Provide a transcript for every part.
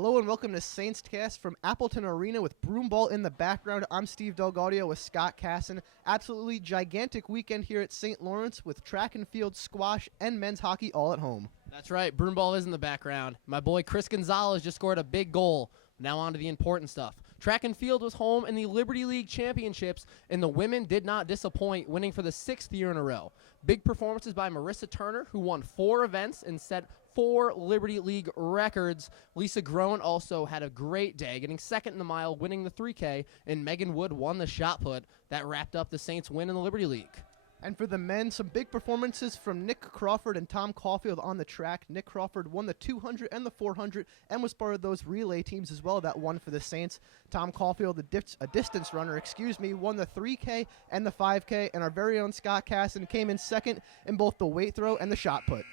Hello and welcome to SaintsCast from Appleton Arena with Broomball in the background. I'm Steve Delgaudio with Scott Casson. Absolutely gigantic weekend here at St. Lawrence with track and field, squash, and men's hockey all at home. That's right, Broomball is in the background. My boy Chris Gonzalez just scored a big goal. Now on to the important stuff. Track and field was home in the Liberty League Championships, and the women did not disappoint, winning for the 6th year in a row. Big performances by Marissa Turner, who won 4 events and set 4 Liberty League records. Lisa Groen also had a great day, getting second in the mile, winning the 3K, and Megan Wood won the shot put. That wrapped up the Saints' win in the Liberty League. And for the men, some big performances from Nick Crawford and Tom Caulfield on the track. Nick Crawford won the 200 and the 400 and was part of those relay teams as well that won for the Saints. Tom Caulfield, a distance runner, won the 3K and the 5K, and our very own Scott Casson came in second in both the weight throw and the shot put.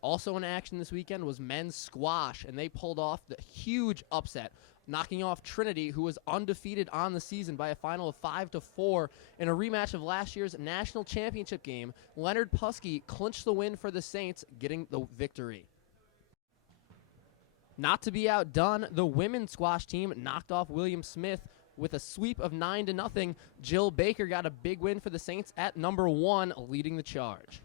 Also in action this weekend was men's squash, and they pulled off the huge upset, knocking off Trinity, who was undefeated on the season, by a final of 5-4 in a rematch of last year's national championship game. Leonard Pusky clinched the win for the Saints, getting the victory. Not to be outdone, the women's squash team knocked off William Smith with a sweep of 9-0. Jill Baker got a big win for the Saints at number 1, leading the charge.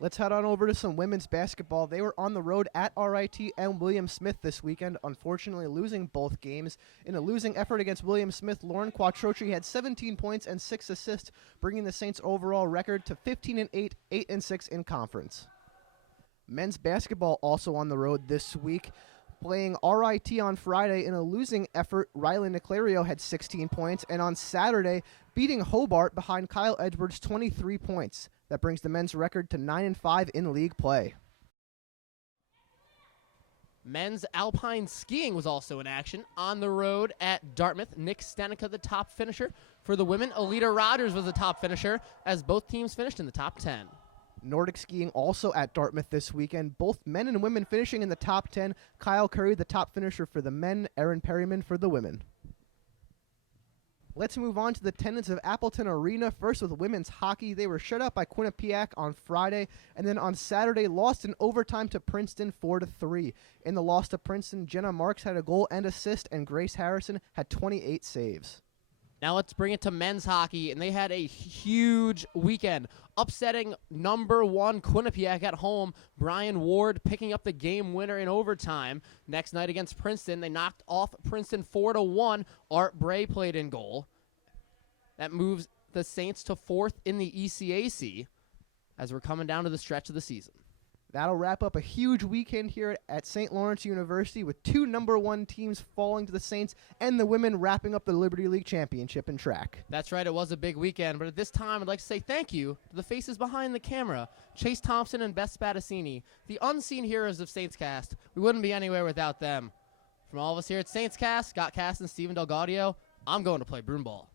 Let's head on over to some women's basketball. They were on the road at RIT and William Smith this weekend, unfortunately losing both games. In a losing effort against William Smith, Lauren Quattrochi had 17 points and 6 assists, bringing the Saints' overall record to 15-8, 8-6 in conference. Men's basketball also on the road this week. Playing RIT on Friday in a losing effort, Riley Niclario had 16 points, and on Saturday, beating Hobart behind Kyle Edwards' 23 points. That brings the men's record to 9-5 in league play. Men's alpine skiing was also in action on the road at Dartmouth. Nick Stenica, the top finisher. For the women, Alita Rogers was the top finisher, as both teams finished in the top 10. Nordic skiing also at Dartmouth this weekend. Both men and women finishing in the top 10. Kyle Curry, the top finisher for the men. Aaron Perryman for the women. Let's move on to the attendance of Appleton Arena. First with women's hockey. They were shut out by Quinnipiac on Friday, and then on Saturday lost in overtime to Princeton 4-3. In the loss to Princeton, Jenna Marks had a goal and assist, and Grace Harrison had 28 saves. Now let's bring it to men's hockey, and they had a huge weekend, upsetting number 1 Quinnipiac at home. Brian Ward picking up the game winner in overtime. Next night against Princeton, they knocked off Princeton 4-1. Art Bray played in goal. That moves the Saints to 4th in the ECAC as we're coming down to the stretch of the season. That'll wrap up a huge weekend here at St. Lawrence University with 2 number 1 teams falling to the Saints and the women wrapping up the Liberty League Championship in track. That's right, it was a big weekend, but at this time I'd like to say thank you to the faces behind the camera, Chase Thompson and Beth Spadassini, the unseen heroes of SaintsCast. We wouldn't be anywhere without them. From all of us here at SaintsCast, Scott Cass and Stephen Delgaudio, I'm going to play broomball.